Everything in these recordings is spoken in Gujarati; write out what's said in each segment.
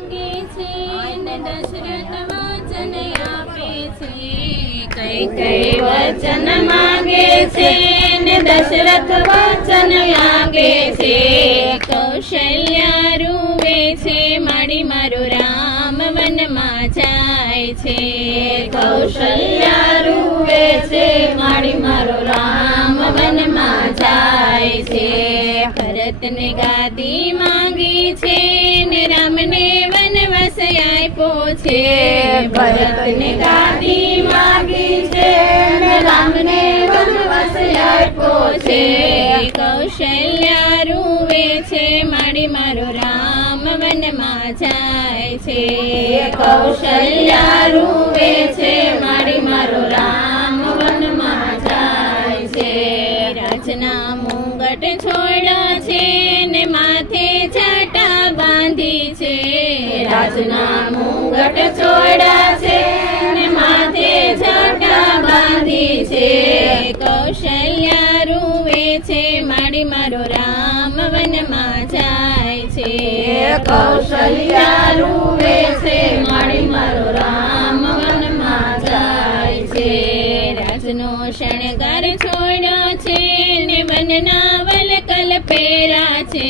માંગે છે, ને દશરથ વચન આપે છે. કઈ કઈ વચન માંગે છે, ને દશરથ વચન માંગે છે. કૌશલ્યા રૂવે છે, માડી મારું રામ વનમાં જાય છે. કૌશલ્યા રૂવે છે, માડી મારું રામ વનમાં જાય છે. ભરતને ગાદી માંગી છે, ને રામને છે ભરતને ગાદી માગી છે રામને વનવાસ આપ્યો છે. કૌશલ્યા રૂવે છે માડી મારો રામ વનમાં જાય છે. કૌશલ્યા રૂવે રાજના મુંગટ છોડા છે ને માથે છટા બાંધી છે. કૌશલ્યા રૂવે છે, માડી મારો રામ વનમાં જાય છે. કૌશલ્યા રૂવે છે, માડી મારો રામ વનમાં જાય છે. રાજનો શણગાર છોડ્યો છે ને વનના વલકલ પેરા છે.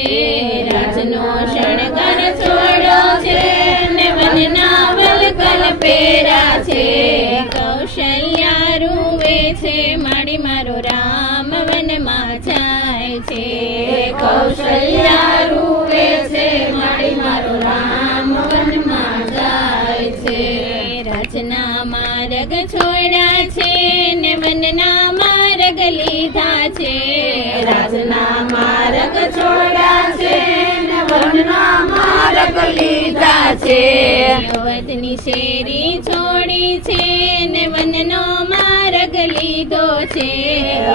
રાજનો શણગાર છોડ્યો છે ને વનના વલકલ પેરા છે, કૌશલ્યા રૂવે છે, માડી મારો રામ વનમાં જાય છે. કૌશલ્યા છે, માડી મારો રામ જાય છે. રાજના માર્ગ છોડ્યા છે, ને વનના માર્ગ લીધા છે. રાજના છે. યવતની શેરી છોડી છે ને વનનો માર્ગ લીધો છે.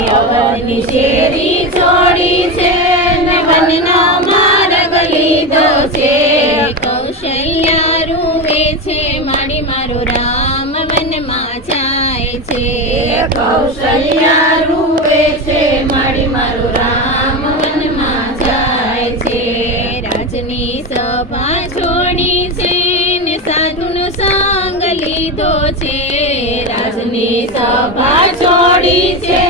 યવતની શેરી છોડી છે ને વનનો માર્ગ લીધો છે. કૌશલ્યા રૂવે છે માડી મારો રામ વનમાં જાય છે. કૌશલ્યા રૂવે છે માડી મારો રામ રાજની સભા છોડી છે.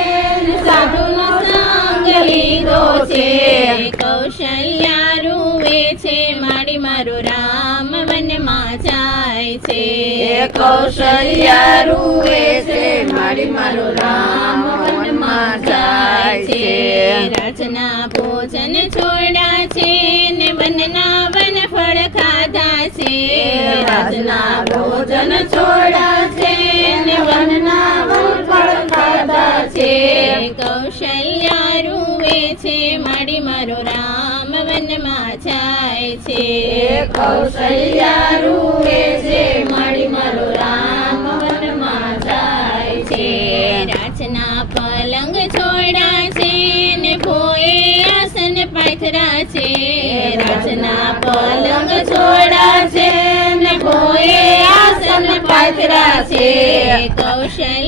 ને સાધુનો સંગ લીધો છે. કૌશલ્યા રૂવે છે. માડી મારો રામ વનમાં જાય છે. કૌશલ્યા રૂવે છે. મારી મારો રામ વનમાં જાય છે. રચના ભોજન છોડ્યા છે ને વનના વન ફળ ખાધા છે. રાજના ભોજન છોડ્યા છે ને વન કૌશલ્યા રૂવે છે માડી મારો રામ વનમાં જાય છે. કૌશલ્યા રૂવે છે માડી મારો રામ વનમાં જાય છે. રાજના પલંગ છોડા છે ને ભોએ આસન પાથરા છે. રાજના પલંગ છોડા છે ને ભોએ આસન પાથરા છે. કૌશલ્યા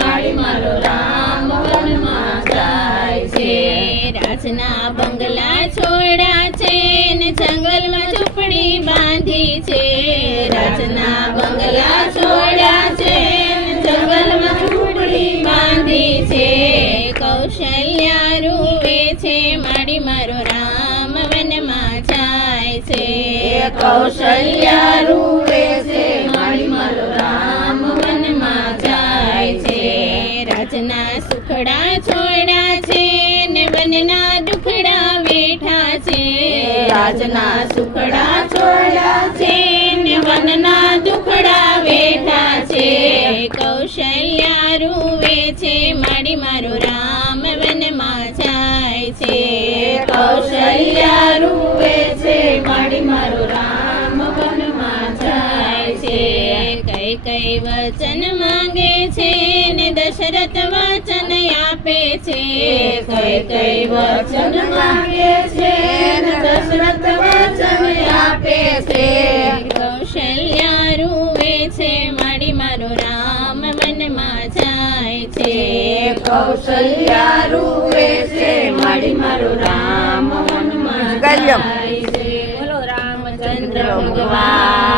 મારી મારો રાજના બંગલા છોડા છે ને જંગલમાં ઝૂંપડી બાંધી છે. રાજના બંગલા છોડ્યા છે બાંધી છે. કૌશલ્યા રૂવે છે માડી મારો રામ વનમાં જાય છે. કૌશલ્યા છે, મારી મારો રામ રાજના સુખડા છોડ્યા છે ને વનના દુખડા વેઠા છે. આજના સુખડા છોડ્યા છે ને વનના દુખડા વેઠા છે. કૌશલ્યા રૂવે છે માડી મારો રામ. માંગે છે ને દશરથ વચન આપે છે કઈ કઈ વચન માંગે છે ને દશરથ વચન આપે છે કૌશલ્યા રૂવે છે માડી મારો રામ મનમાં જાય છે કૌશલ્યા રૂવે છે મારી મારો રામ મનમાં જાય છે બોલો રામચંદ્ર ભગવાન